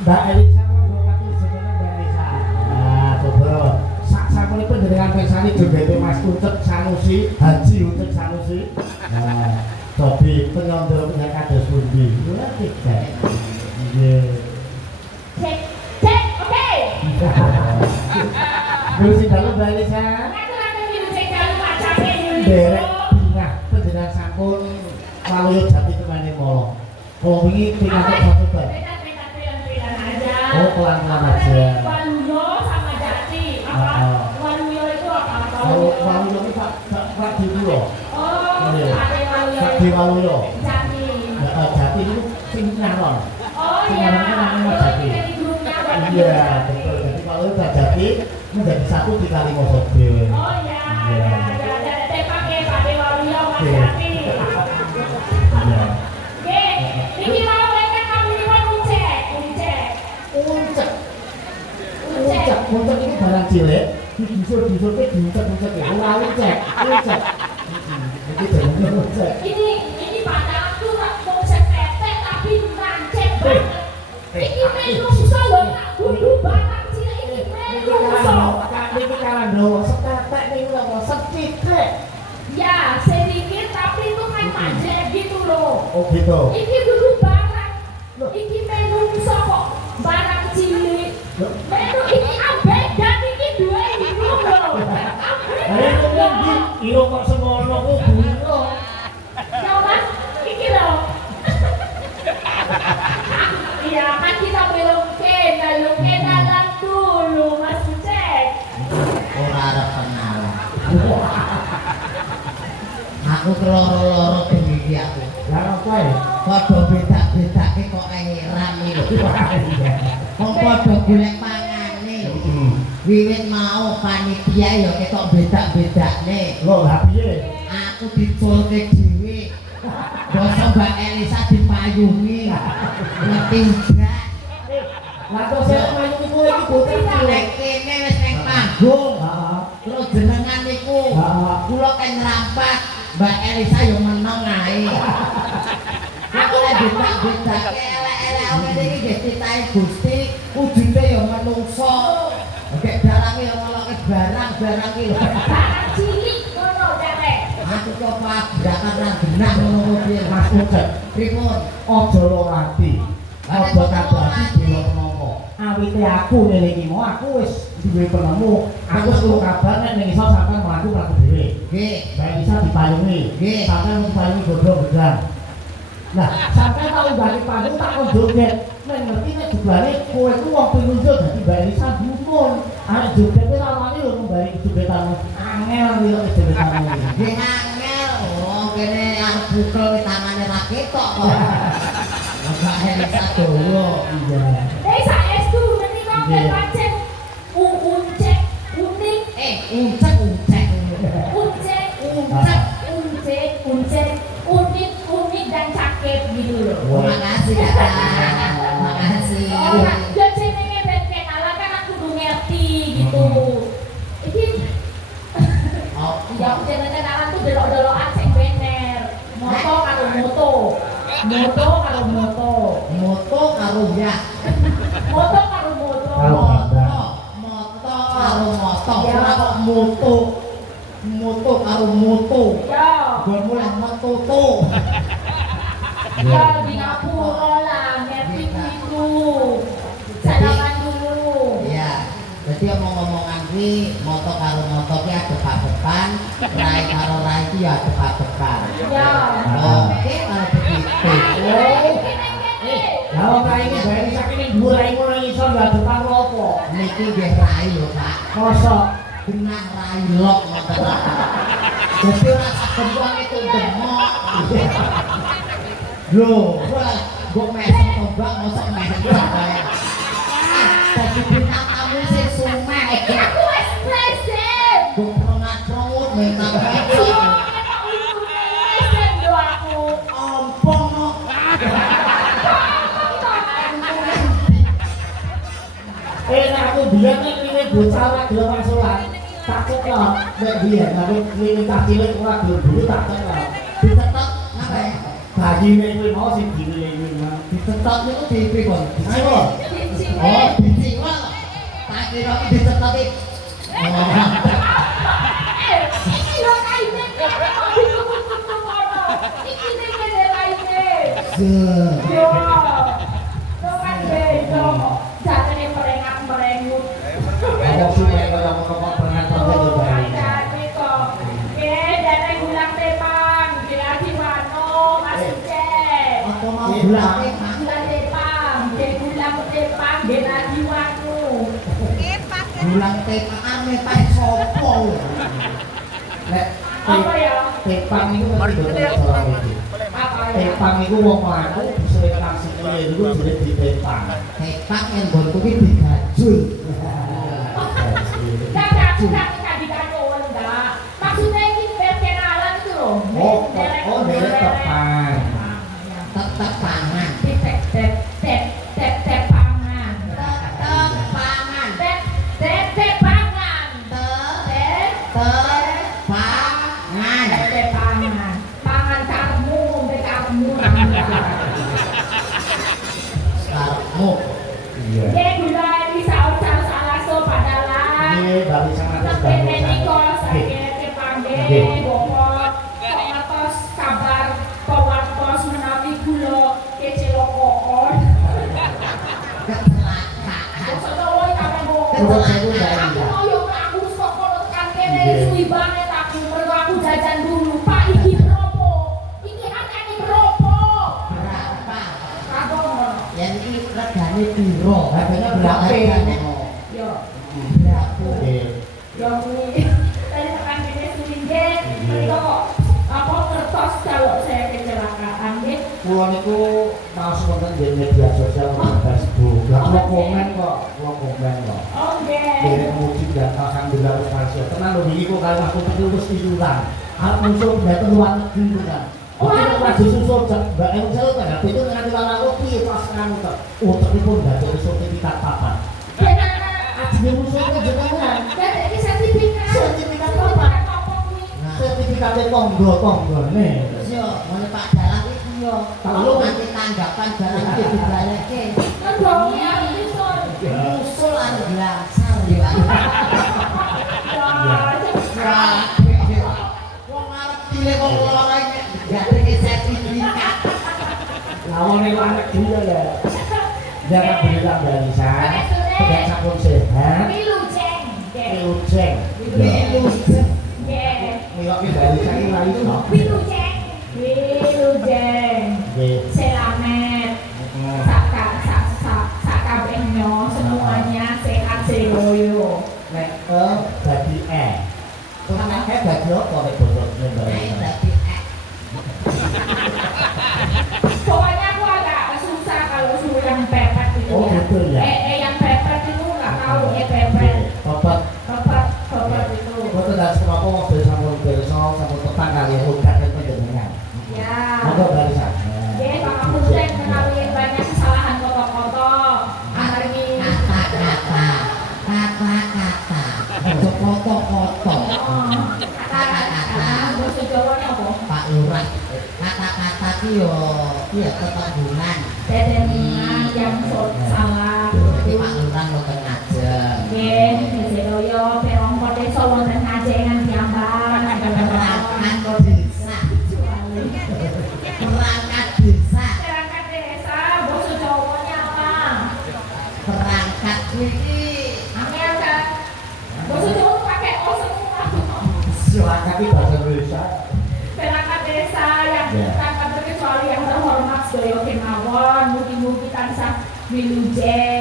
Mbak Elisa monggo kaki jenengan Mbak Elisa. Nah, coba sak-sapunipun jenengan pirsani jogeté Mas Ucep Sanusi, Haji Ucep Sanusi. Nah, Bobi penyondro punya kados pundi? Lha tidak. Nggih. Cek, cek, oke. Terus sing dalem Mbak Elisa. Ngatur-ngatur iki cek dalu macake Derek bingah panjenengan sampun waluyo jati kemane molo. Kalau wingi pinantuk satu bar. Pelan-pelan aja. Oh, pelan-pelan aja. Waluyo sama jati. Apa? Waluyo itu apa? Kalau waluyo iki Pak Diwo. Oh, Iya. ada waluyo. Pak Diwaluyo. Jati. Heeh, jati itu sing nyaron. Oh iya. Namanya Oh, jati. ini di grupnya Pak. Iya, betul. Jadi kalau udah jati menjadi satu di Kalimosode. Oh iya. Ada tepak ya Pak Waluyo Mas Jati. Iya. Oke, ini mau mereka kamu ini mau ucek. Uncek. Uncek ini barang cilik. Disur-disur ke diuncek-uncek ya. Ora uncek. Iki jenenge uncek. Ini padahal tuh mau sepetek tapi rancet banget. Ini menu susah loh. Dulu barang cilik ini menu susah. Niki kalando sepetek niku lho sedikit. Ya, sedikit tapi itu kan majek gitu loh. Oh gitu. Ini dulu barang. Ini menu susah kok. Barang cilik. Menu ini ambek dan ini dua ini loh. Ayo ngendi? Iyo kok semono ku bingung. Ya Mas, ini loh. Iya kan kita belum kenalan dulu Mas Ucek. Ora arep kenalan. Aku keloro-loro dhewe iki aku. Lah apa ya? Padha beda-bedake kok heran iki lho. Kok padha golek pangane. Wiwit mau panitia ya ketok beda-bedane. Lho lah piye? Aku diculke dhewe. Basa Mbak Elisa dipayungi. Ngerti enggak? Lah kok saya mayu kowe iki bocah cilik. Nek kene wis ning panggung. Heeh. Terus jenengan niku kula kan ngrampak Mbak Elisa yo meneng ae. Aku lek beda-bedake elek-elek ngene iki nggih titahe Gusti, wujude yo menungso. Oke dalange yo ngoloke barang-barang iki lho. Barang cilik ngono Cek. Aku kok pabrakan ra genah ngono piye Mas Ucep, pripun? aja lorati. Aja kabati bela penapa. Awite aku ngene iki mau aku wis duwe penemu. Aku wis turu kabar nek ning iso sampean mlaku dhewe. Nggih. Baik bisa dipayungi. Nggih. Sampean dipayungi godhong gedang. Nah, sampean tau bali panggung tak kon joget. Nek ngerti nek jebane kowe ku wong pinunjuk dadi Mbak Elisa dukun. Arek joget kuwi lawane lho mbari jogetanmu. Angel iki kok jogetanmu. Nggih angel. Oh kene arep bukel tangane ra ketok kok. Mbak Elisa dowo. Iya. Desa S2 nanti kau pancen uncek unik Uncek. unik dan cakep gitu loh. Makasih Kak. Makasih. Orang dan jenenge ben kenalan kan aku kudu ngerti gitu. Iki Oh, ya jenenge kenalan tuh delok-delokan sing bener. Moto karo moto. moto karo ya. Moto karo moto. Moto karo moto. Ora kok moto. Moto karo moto. Ya. Gon mulai moto. Ya di Ngapura lah, ngerti itu. Salaman dulu. Iya. Jadi omong-omongan kuwi moto karo moto ki adep-adepan, rai karo rai ki ya adep-adepan. Ya. Oke, kalau begitu. Lah wong kae iki bayari sakene dhuwur ae ngono iso ndak depan apa. Niki nggih rai lho, Pak. Mosok Genah rai lok ngoten. Jadi ora saged wong itu demok. Lho, gua mesem tombak mosok mesem bae. Dadi bintang tamu sing sumek. Aku stres deh. Gua prongat-prongut bintang tamu. Ompong kok. nek aku biyen nek ngene bocah ora gelem masulan. Tak ceklok nek biyen nek ngene tak cilik ora gelem dulu tak ceklok. Ditetok ngapain? Bagine kuwi mau sing diwiling-wiling. Ditetok niku dipripun? Ayo. Oh, diciwak. Tak kira iki diseteti. Iki lho kaine. Iki nek laine. Yo. Yo kan beda. Jatene merengat-merengut. Apa suwe kaya ngono pernah tau Oh, bae. ada kok. Dari bulan Tepang, Geladi Wano, Mas Ucek. Apa mau bulake, Pak? Bulan Tepang, bulan Tepang, Geladi Wano. Bulang tepaan metai sopo. Nek Apa ya? Tepang itu kan bener salah iki. Apa ya? Tepang itu wong lanang sering kasih keliru jadi di Tepang. Tepak yang gonku ki digajul. Enggak dikandung, enggak. Maksudnya ini berkenalan itu loh. Oh, dari Tepang. Tetep pangan. Tepangan. Tetep pangan. Tepangan. Tepangan. Tepangan. Pangan kamu, kamu. Karepmu. Iya. Dia gula di saus-saus ala so padalan. Ini bali sangat Tapi Niko saya kepanggil bopot. Kok ngetos kabar pewartos menawi gula kecelokon. Kecelakaan. Bosok Jawa kabeh mbok. Terus aku dari Aku mau yo aku sok kono tekan kene suwi banget aku mergo aku jajan dulu. Pak iki propo. Iki angkane propo. Berapa? Kadon. Yang ini regane piro? Harganya berapa? Regane Yo. berapa? Yo kuwi. Tadi tekan kene suwi nggih. Mergo kok apa kertas kalau saya kecelakaan nggih. Kulo niku mau wonten di media sosial di Facebook. Lah kulo komen kok. Oh nggih. Derek musik dan alhamdulillah wis masuk. Tenan lho iki kok kalau aku terus tiduran. Aku musuh dateng luar negeri itu kan. Oke, nek disusul Mbak Em saya kan HP itu nganti lan aku piye pas kamu kok. Utekipun dadi sertifikat papan. Ajine musuh itu jenengan. Jadi sertifikat. Sertifikat papan. Apa kuwi? Sertifikate tangga-tanggane. Terus yo, mulai Pak Dalang iki yo. Kalau nanti tanggapan barang iki dibalekke. Ndong ya iso. Musul anu glangsar yo. Wong arep pilih wong loro iki gawe sertifikat. Lawan itu anak dia ya. Jangan bilang dari saya. Tidak sabun sehat. Wilujeng. Luceng. Wilujeng. Nggih. Milok dari saya lagi kok. Wilujeng. Wilujeng. Nggih. Selamat. Sak kabehnya semuanya sehat seloyo. Nek dadi Terus nek dadi apa nek bosok Ae dadi Pokoknya aku agak susah kalau suruh yang pepet itu Oh, ya. betul ya? Yang pepet itu nggak tahu pepet. Tobat. Pepet itu. Boten dak semapa mobil sampun pirsa sampun tepan kali udah panjenengan. Ya. Monggo barisan. Jadi Pak Kapten menawi banyak kesalahan kotor-kotor. Hari kata-kata. Ojo foto-foto. kata-kata bahasa Jawanya apa? Pak Lurah, kata-kata ki yo tetembungan. Teteningan yang salah. Jadi Pak Lurah mboten ngajeng. Nggih, sedoyo perong desa wonten ngajengan piyambak. Perangkat desa. Perangkat desa. Perangkat desa bahasa Jawanya apa? Perangkat iki Angel kan? Bahasa Jawa pakai o semua. Silakan iki bahasa Indonesia. Perangkat desa yang Ya. tanpa terkecuali yang terhormat sedaya kemawon, mugi-mugi tansah wilujeng